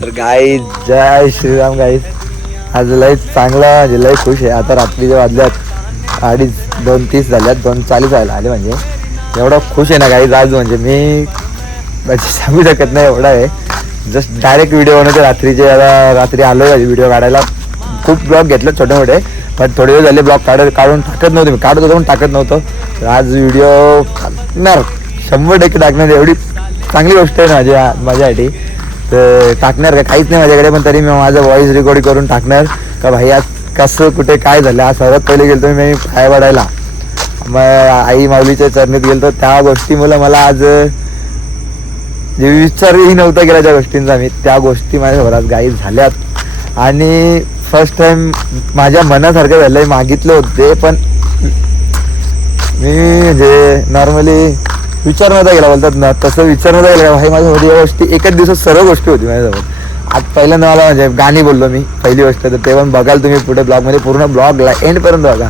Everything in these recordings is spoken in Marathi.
तर गाईज जय श्रीराम गाईज. आज लय चांगला म्हणजे लय खुश आहे. आता रात्रीच्या वाजल्यात 2:30 झाल्यात, 2:40 व्हायला आले. म्हणजे एवढं खुश आहे ना गाईज आज, म्हणजे मी सांगू शकत नाही एवढा आहे. जस्ट डायरेक्ट व्हिडिओ बनवतो रात्रीचे. आता रात्री आलो व्हिडिओ काढायला. खूप ब्लॉग घेतले छोटे मोठे, पण थोडे वेळ झाले ब्लॉग काढून टाकत नव्हते. मी काढत होतो पण टाकत नव्हतो. तर आज व्हिडिओ टाकणार 100% टाकणार. एवढी चांगली गोष्ट आहे माझ्यासाठी. तर टाकणार का काहीच नाही माझ्याकडे, पण तरी मी माझं व्हॉइस रेकॉर्डिंग करून टाकणार का भाई आज कसं कुठे काय झालं. आज सर्वात पहिले गेलो मी पाय पडायला, मग आई माऊलीच्या चरणीत गेलो. तर त्या गोष्टीमुळे मला आज जे विचारही नव्हता केला ज्या गोष्टींचा, मी त्या गोष्टी माझ्या घरात गाई झाल्यात. आणि फर्स्ट टाइम माझ्या मनासारखं झालंय. मागितले होते पण मी म्हणजे नॉर्मली विचार नव्हता गेला, बोलतात ना तसं विचार नव्हता गेला. भाई माझ्यामध्ये या गोष्टी एकाच दिवसात सर्व गोष्टी होती माझ्याजवळ. आज पहिल्यांदा मला म्हणजे गाणी बोललो मी पहिली गोष्ट. तर ते पण बघाल तुम्ही पुढे ब्लॉगमध्ये, पूर्ण ब्लॉगला एंडपर्यंत बघा.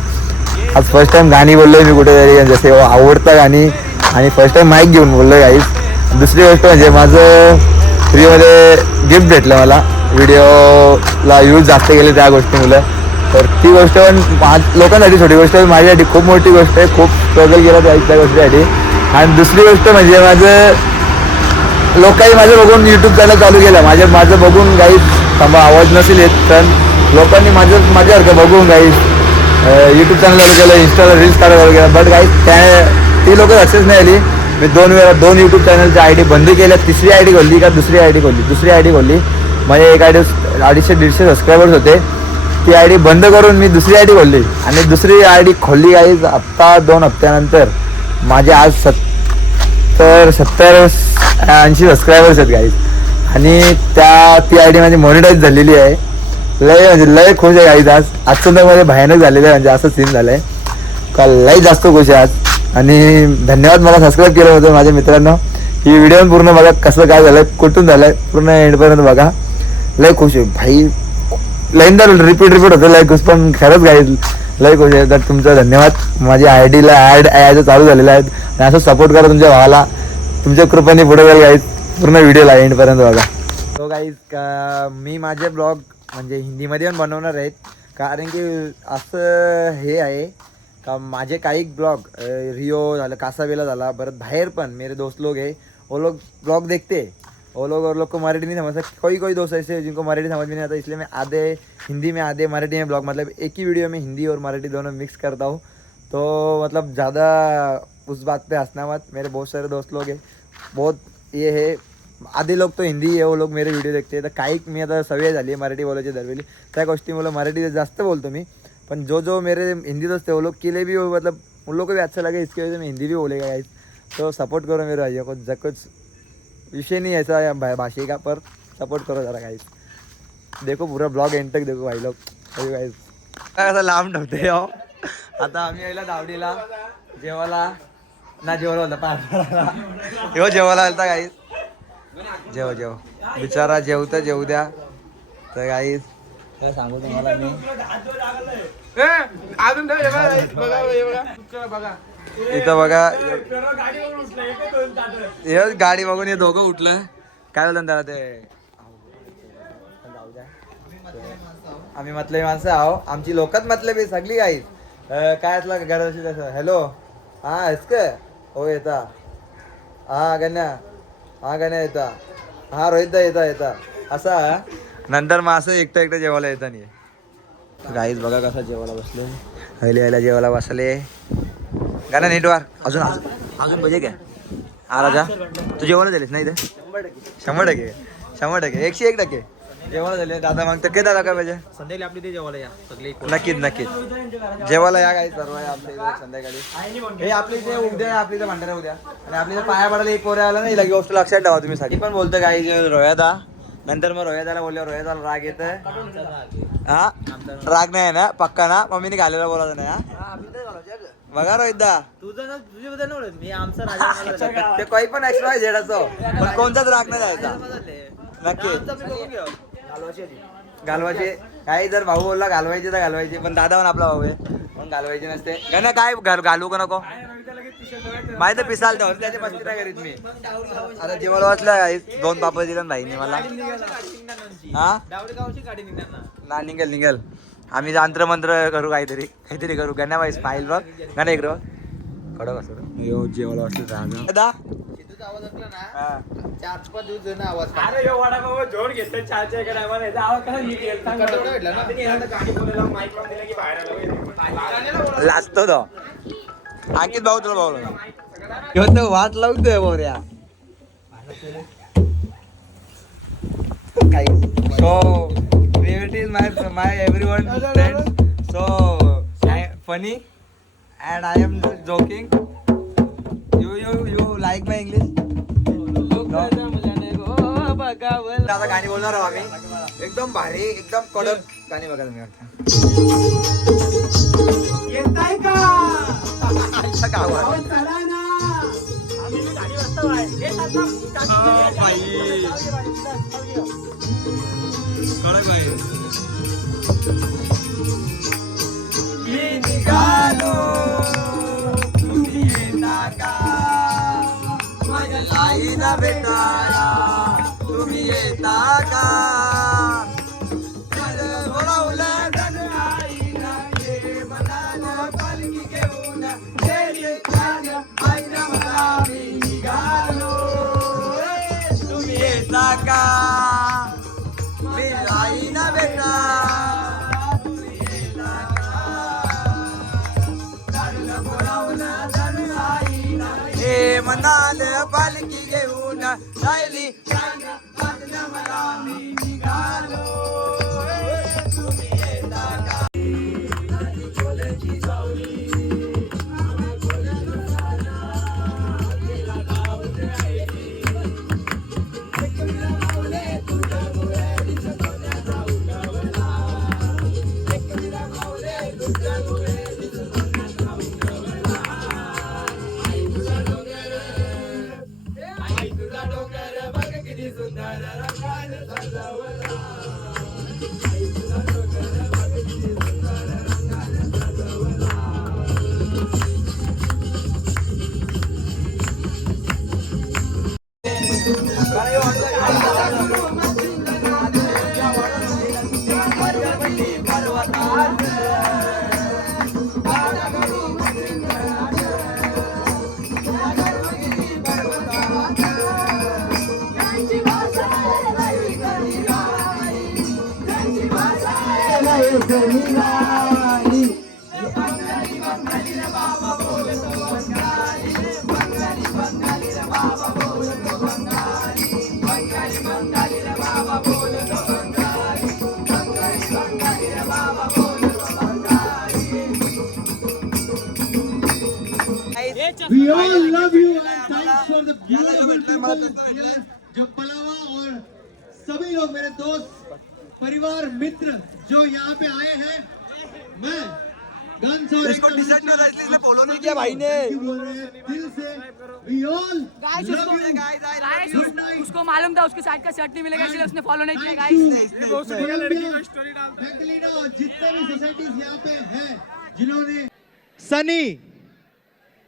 आज फर्स्ट टाइम गाणी बोललोय मी कुठेतरी, जसे आवडतं गाणी, आणि फर्स्ट टाइम माईक घेऊन बोललोय गाईस. दुसरी गोष्ट म्हणजे माझं फ्रीमध्ये गिफ्ट भेटलं मला. व्हिडिओला व्ह्यूज जास्त गेले त्या गोष्टीमुळे. तर ती गोष्ट पण लोकांसाठी छोटी गोष्ट आहे, माझ्यासाठी खूप मोठी गोष्ट आहे. खूप स्ट्रगल केला त्या गोष्टीसाठी. आणि दुसरी गोष्ट म्हणजे लोकांनी माझं बघून यूट्यूब चॅनल चालू केलं. माझं बघून गाईस थांबा आवाज नसेल येत, पण लोकांनी माझ्यासारखं बघून गाईस यूट्यूब चॅनल चालू केलं, इंस्टाला रील्स काढायला चालू केलं. बट गाईस ती लोकं सक्सेस नाही आली. मी 2 यूट्यूब चॅनलच्या आय डी बंद केल्या. तिसरी आय डी खोलली का दुसरी आय डी खोलली. म्हणजे एक आय डी 250-150 सबस्क्रायबर्स होते. ती आय डी बंद करून मी दुसरी आय डी खोलली, आणि दुसरी आय डी खोलली गाईज आत्ता 2 हप्त्यानंतर. माझे आज 70-80 सबस्क्रायबर्स आहेत गाईज. आणि ती आय डी माझी मॉनिटाईज झालेली आहे. लय खुश आहे गाईज. आजचं तर मध्ये भयानक झालेलं आहे, म्हणजे असं सीन झालं आहे का लय जास्त खुश आहे आज. आणि धन्यवाद मला सबस्क्राईब केलं होतं माझ्या मित्रांनो. ही व्हिडिओ पूर्ण बघा, कसं काय झालं, कुठून झालं, पूर्ण एंडपर्यंत बघा. लय खुश आहे भाई. लईंदा रिपीट होतं लय खुश, पण खरंच गाईज लय खुश आहे. तर तुमचं धन्यवाद. माझ्या आय डीला ॲड चालू झालेलं आहेत, आणि असं सपोर्ट करा तुमच्या भावाला. तुमच्या कृपेने पुढे जाईल गाईज. पूर्ण व्हिडिओला एंडपर्यंत बघा. तो गाईज मी माझे ब्लॉग म्हणजे हिंदीमध्ये पण बनवणार आहेत, कारण की असं हे आहे का माझे काही ब्लॉग रिओ झालं, कासावेला झाला, परत बाहेर पण मेरे दोस्त लोग है, वो लोग ब्लॉग देखते. वो लोग को मराठी नहीं समझ सकते. कोई दोस्त ऐसे जिनको मराठी समझ में नहीं आता, इसलिए मैं आधे हिंदी में आधे मराठी में ब्लॉग, मतलब एक ही वीडियो में हिंदी और मराठी दोनों मिक्स करता हूँ. तो मतलब ज़्यादा उस बात पे हंसना मत. मेरे बहुत सारे दोस्त लोग हैं, बहुत ये है. आधे लोग तो हिंदी है, वो लोग मेरे व्हिडिओ देखते हैं. तर काही मी आता सवय झाली आहे मराठी बोलायची दरवेळी. त्या गोष्टीमुळे मराठी जास्त बोलतो मी. पण जो मेरे हिंदी दोस्त है वो लोग के लिए भी मतलब उन लोग को भी अच्छा लगे, इसकी वजह से मैं हिंदी भी बोलेगा गाइस. तो सपोर्ट करो मेरे भाइयों को. कुछ विषय नहीं ऐसा है भाषा का, पर सपोर्ट करो जरा गाइस. देखो पूरा ब्लॉग एंड तक देखो भाई लोग. गाइस कसं लांब ठेवते हो. आता आम्ही यायला दावडीला जेवायला होता पाय जेवायला आलता गाईस. जेव बिचारा जेवू द्या. तर गाईस सांगू तुम्हाला मी इथं बघा, गाडी बघून हे दोघं उठलं. काय बोलतात त्याला ते, आम्ही मतलबी माणसं आहो. आमची लोकच मतलबी सगळी गाईस. काय असला घराशी तसं हॅलो हा का हो येता, हा गण्या येता, हा रोहित येता असा. नंतर मग असं एकटं जेवायला येता नाही. गाईज बघा कसा जेवायला बसलो. यायला जेवायला बसले. गाणं नेटवर अजून बजे काय. हा राजा तू जेवायला झालीस नाही ते 100% 101% जेवायला झाले. दादा मग तर दादा काय पाहिजे संध्याकाळी आपली ते जेवायला या सगळे. नक्कीच जेवायला या काही सर्व आहे आपल्या इथे संध्याकाळी. हे आपल्या इथे उद्या, आपल्या इथे भांडारा उद्या, आणि आपल्या इथे पाया पडायला एक पोऱ्या आला नाही. लगे गोष्ट लक्षात ठेवा तुम्ही. साठी पण बोलतं काही रोह्यादा. नंतर मग रोह्यादाला बोलल्या रोह्यादाला राग येतं. हा राग नाही ना पक्का ना. मम्मीने घालायला बोलायचं नाही. हा बघा रोहितदा मी आमचा राजा ते काही पण एक्स्ट्रा झेडाचं, पण कोणताच राग नाही जायचा. नक्की घालवायचे काही. जर भाऊ बोलला घालवायचे तर घालवायचे, पण दादा पण आपला भाऊ आहे, पण घालवायचे नसते. काय घालू का नको. माहिती पिसाल तर त्याची मस्ती नाही करीत मी. आता जेवढं वाचलं 2 पापड दिलं भाईने मला. हा ना निघेल आम्ही जांत्र मंत्र करू काहीतरी करू. गण्या बाई स्माईल बघ. गण्या इकडं कडक असं यो जेवढं वाचलं दादा आवाज असला ना 4-5 दिवस जुना आवाज. अरे यो वाडा बाबा जोड घेतोय 4-4 कडे आवाज यायचा. आवाज कसा निघेल सांग मला. भेटला ना त्यांनी आता गाडी बोलायला माईक लावून दिला की बाहेर आलो लाजतो तो. अंकित भाऊ तुला भाऊ ह्यो तर वाट लावतोय बोऱ्या. So creativity is my everyone friend. So funny and I am joking. You like my English? No? आता गाणी बोलणार आहोत आम्ही. एकदम भारी एकदम कडक गाणी बघायला मिळतात. येताय का गावात कडक आहे. मी निघालो तुम्ही येता का माझ्या आईला भेटायला तुम्ही येता का बोलावलं धन आईला ये म्हणाल पालखी घेऊन आईला मला मी निघालो तुम्ही येता का मी आईला भेटा म्हणाल पालखी घेऊन राहिली मला मी निघालो तुम्ही येता का. We all love you and thanks for the beautiful people here, जो पलावा और सभी लोग मेरे दोस्त परिवार मित्र जो यहाँ पे आए हैं. मैं गन्स और भाई ने बोल रहे हैं दिल से. We all love you. Guys उसको मालूम था उसके साइड का शर्ट नहीं मिलेगा इसलिए उसने फॉलो नहीं किया गाइस. बेंगलिना और जितने भी सोसाइटीज यहाँ पे हैं जिन्होंने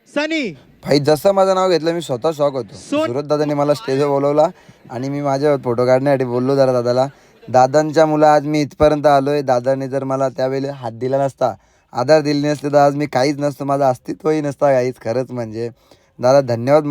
सनी भाई जसं माझं नाव घेतलं मी स्वतः शॉक होतो. सुरत दादाने मला स्टेजवर बोलवला आणि मी माझ्या फोटो काढण्यासाठी बोललो जरा दादाला. दादांच्या मुलं आज मी इथपर्यंत आलोय. दादाने जर मला त्यावेळी हात दिला नसता आधार दिले नसते तर आज मी काहीच नसतं. माझं अस्तित्वही नसतं काहीच. खरंच म्हणजे दादा धन्यवाद.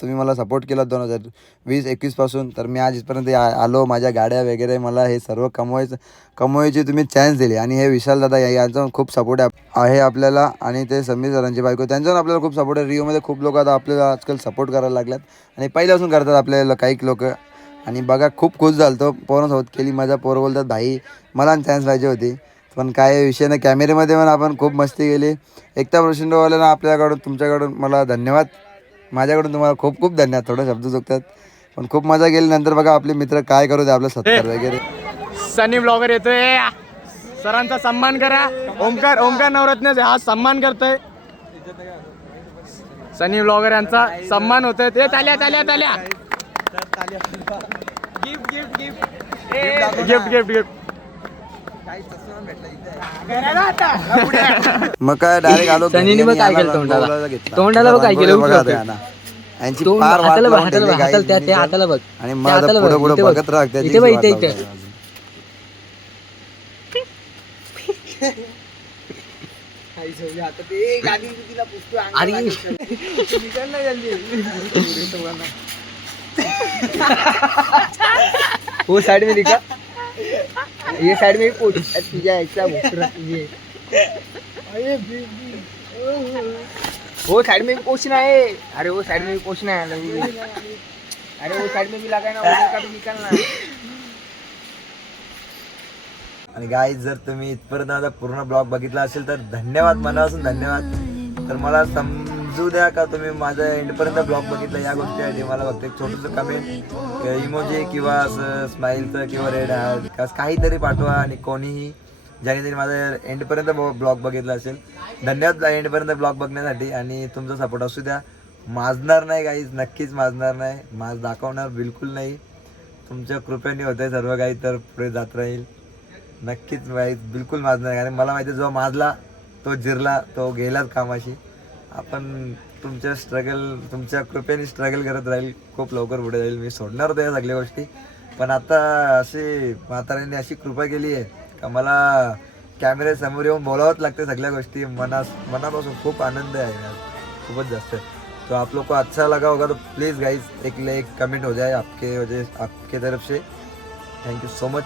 तुम्ही मला सपोर्ट केला 2020-21 पासून तर मी आज इथपर्यंत आलो. माझ्या गाड्या वगैरे मला हे सर्व कमवायची तुम्ही चान्स दिली. आणि हे विशाल दादा यांचा खूप सपोर्ट आहे आपल्याला. आणि ते समीर सरांची बायको त्यांचा आपल्याला खूप सपोर्ट आहे. रिओमध्ये खूप लोक आता आपल्याला आजकाल सपोर्ट करायला लागल्यात आणि पहिल्यापासून करतात आपल्याला काही लोक. आणि बघा खूप खुश झालो तो. पोरांसोबत केली मजा. पोरं बोलतात भाई मला चान्स पाहिजे होती पण काय विषय नाही. कॅमेरेमध्ये पण आपण खूप मस्ती केली. एकता प्रचंडवाल्यांना आपल्याकडून तुमच्याकडून मला धन्यवाद. माझ्याकडून तुम्हाला खूप खूप धन्यवाद. थोडं शब्द चुकतात पण खूप मजा केली. नंतर बघा आपले मित्र काय करू दे आपला सत्कार वगैरे. सनी ब्लॉगर येतोय. सरांचा सन्मान करा. ओमकार नवरत्न हा सन्मान करतोय. सनी ब्लॉगर यांचा सन्मान होतोय. ते ताल्या गिफ्ट मग काय डायरेक्ट आलो सनीने मग काय केलं तोंडाला बघ काय केलं, यांची तोंड पार वाट हाताला बघ, लावून हाताला ठेवली बघ, guys त्या मी त्या तर. हाताला बघ, आणि त्या मग हाताला पुढे बघ, पुढे इथे बघ. बघत राहते इथे बघ, इथे इथे अरे वो साइड में दिखा, ये साइड में भी पोट तुझ्या ऐसा ये वो साइड में भी पोछना है, अरे वो साइड में भी पोछना है, अरे वो साइड में भी लगाना, उधर का भी निकालना है. आणि गाईज जर तुम्ही इथपर्यंत माझा पूर्ण ब्लॉग बघितला असेल तर धन्यवाद, मनापासून धन्यवाद. तर मला समजू द्या का तुम्ही माझा एंडपर्यंत ब्लॉग बघितला या गोष्टीसाठी. मला फक्त एक छोटंसं कमेंट इमोजी किंवा असं स्माईलचं किंवा रेड हार्ट काहीतरी पाठवा. आणि कोणीही ज्याने तरी माझा एंडपर्यंत ब्लॉग बघितला असेल धन्यवाद एंडपर्यंत ब्लॉग बघण्यासाठी. आणि तुमचा सपोर्ट असू द्या. माजणार नाही गाईज, नक्कीच माजणार नाही, माज दाखवणार बिलकुल नाही. तुमच्या कृपेने होतंय सर्व काही, तर पुढे जात राहील नक्कीच गाईज, बिलकुल माजणार नाही. कारण मला माहिती आहे जो माजला तो जिरला तो गेलाच कामाशी. आपण तुमच्या तुमच्या कृपेने स्ट्रगल करत राहील, खूप लवकर पुढे जाईल. मी सोडणार होतो या सगळ्या गोष्टी, पण आता अशी म्हाताऱ्यांनी अशी कृपा केली आहे का मला कॅमेऱ्यासमोर येऊन बोलावंच लागते सगळ्या गोष्टी. मनापासून खूप आनंद आहे यार, खूपच जास्त. तो आप लोग को अच्छा लगा होगा तो प्लीज़ गाइस एक कमेंट हो जाए आपके तरफ से. थैंक यू सो मच,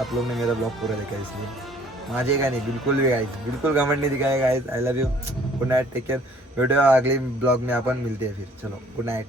आप लोग ने मेरा ब्लॉग पूरा देखा इसलिए. माझे का नहीं, बिल्कुल भी गाइस, बिल्कुल कमेंट नहीं दिखाया guys. I love you, good night, take care. Video अगले ब्लॉग में अपन मिलते हैं फिर. चलो गुड नाइट.